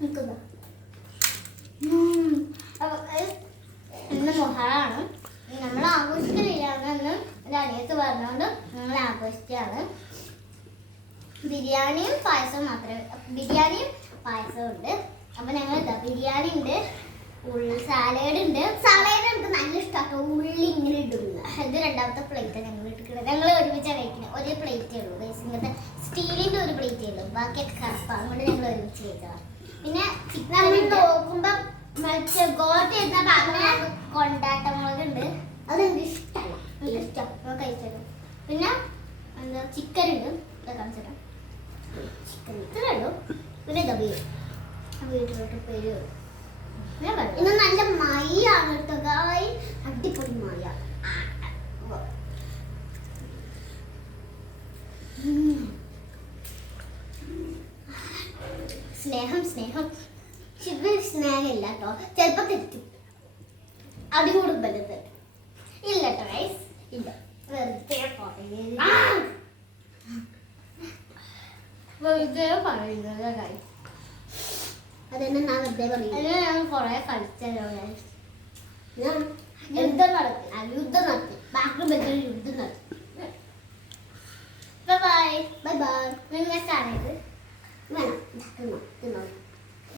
നമ്മൾ ബിരിയാണിയും പായസവും മാത്രമേ ബിരിയാണിയും പായസവും ഉണ്ട്. അപ്പൊ ഞങ്ങൾ ബിരിയാണി ഉണ്ട്. സാലഡ് ഉണ്ട്. സാലഡ് എനിക്ക് നല്ല ഇഷ്ടമാണ് ഉള്ളി ഇങ്ങനെ ഇടും ഇത് രണ്ടാമത്തെ പ്ലേറ്റ് ഞങ്ങൾ ഇട്ടിട്ടുള്ളത് ഞങ്ങൾ ഒരുമിച്ചാണ് കഴിക്കുന്നത്. ഒരേ പ്ലേറ്റേ ഉള്ളൂ. ഇങ്ങനത്തെ സ്റ്റീലിന്റെ ഉള്ളൂ ബാക്കിയൊക്കെ കറുപ്പാണ് അതുകൊണ്ട് ഞങ്ങൾ ഒരുമിച്ച് ചെയ്തു പിന്നെ നമ്മൾ നോക്കുമ്പോ മറിച്ച് ഗോട്ട് ചെയ്ത അങ്ങനെ അത് അതെനിക്ക് ഇഷ്ടമല്ല എനിക്ക് ഇഷ്ടം. കഴിച്ചു പിന്നെ എന്താ ചിക്കൻ ഉണ്ട്. ഇതാ കാണിച്ചു ചിക്കൻ ഇത്ര ഉള്ളൂ. പിന്നെ ഇതാ വീട് വീട്ടിലോട്ട് പേര് ഇന്ന് നല്ല മയാണ് കേട്ടോ. സ്നേഹം സ്നേഹം. ശിവൻ സ്നേഹമില്ല കേട്ടോ ചിലപ്പോൾ തെറ്റും. അടികൂടും പറ്റത്ത് ഇല്ല കേട്ടോ ഗൈസ് ഇല്ല. വെറുതെ വെറുതെ പറയുന്നത് ഗൈസ് അതെന്നെ ഞാൻ വെറുതെ പറയുന്നത് ഞാൻ കുറെ കളിച്ചല്ലോ ഗൈസ് ഞാൻ യുദ്ധം നടത്തി. യുദ്ധം നടത്തി. ബാക്കി വെച്ചൊരു യുദ്ധം നടത്തി. Bye bye. Bye bye. നിങ്ങൾ കാണരുത്